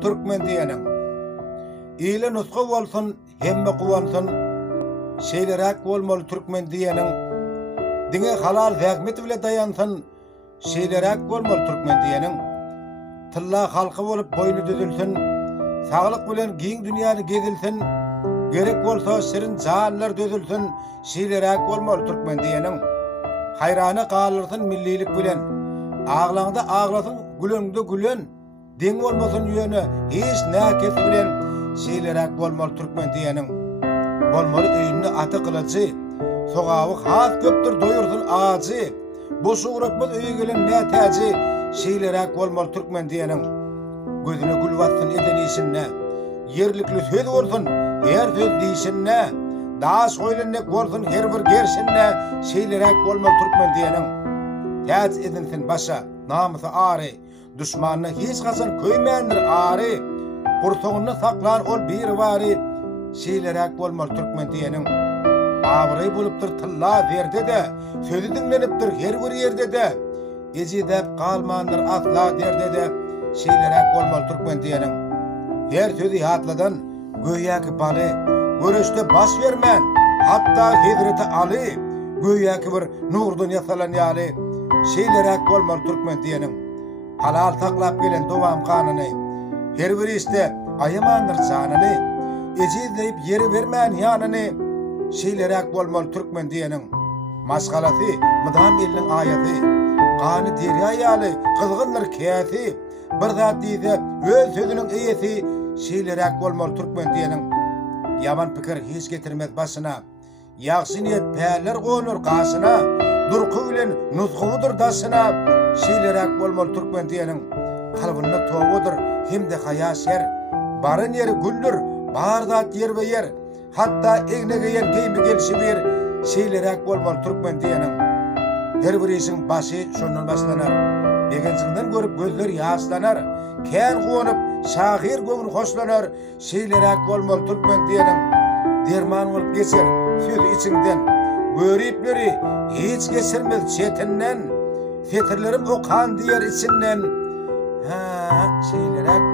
Türkmen diýenim. Ýyly nutga bolsun, hemme guwansun, şeýleräk bolmaly Türkmen diýenim. Diňe halal zähmeti bile dayansyn, şeýleräk bolmaly Türkmen diýenim. Tylla halky bolup boynu düzülsün, saglyk bilen giň dünýäni gezilsin, gerek bolsa sirin janlar dözülsün, şeýleräk bolmaly Türkmen diýenim. Hayrana galyrsyn millilik bilen, ağlaňda ağlasyn, güleňde gülen, deň bolmasyn ýöne hiç näkes bilen, şeýleräk bolmaly Türkmen diýenim. Bolmaly öýünni aty kılaçy, sogawy has köpdir doýursun ağaçy, bu suğrakmaz öýe gelen mätäji, şeýleräk bolmaly Türkmen diýenim. Gözüne gül batsyn eden işinne, yerlikli söz bolsun, her söz diýişinne, daş goýlannek bolsun her bir gerşinne, şeýleräk bolmaly Türkmen diýenim. Täç edinsin başa, namusy ary, düşmanyna hiç gaçan köýmändir ary, gurtugyny saklar ol bir bary, şeýleräk bolmaly Türkmen diýenim. Awry bolupdyr tylla berde de, sözü dinlenipdir her bir ýerde de, ejidep galmandyr asla derde de, şeýleräk bolmaly Türkmen diýenim. Her sözü hatladan göýäki baly, göreşde baş vermän, hatta hidreti aly, göýäki bir nurdan ýasalan ýaly, şeýleräk bolmaly Türkmen diýenim. Halal taklap gelen dowam kanyny, her bir işte aýamandyr janyny, ejidep ýeri bermän ýanyny, şeýleräk bolmaly Türkmen diýenim. Maşgalasy mydam eliniň aýaty, gany derýa ýaly, kızgyndyr käsi, bir zat diýse öz sözüniň eýesi, şeýleräk bolmaly Türkmen diýenim. Yaman pikir hiç getirmez başına, ýagşy niýet päller gonur gaşyna, durky bilen nuzgudur daşyna, şeýleräk bolmaly Türkmen diýenim. Kalbyna towadyr, hemde haýa şer, baryn ýeri güldür, bar zat ýer we yer, hatta egnege ýer geými gelşi bir, şeýleräk bolmaly Türkmen diýenim. Her bir işin başı şondan başlanar, degençinden görüp gözler ýaşlanar, kän gowunyp şahir gömür hoşlanar, şeýleräk bolmaly Türkmen diýenim. Derman bolup geçer söz içinden, görüpleri hiç geçirmez çetinden, fetirlerim okan diýer içinden. Ha, şeýleräk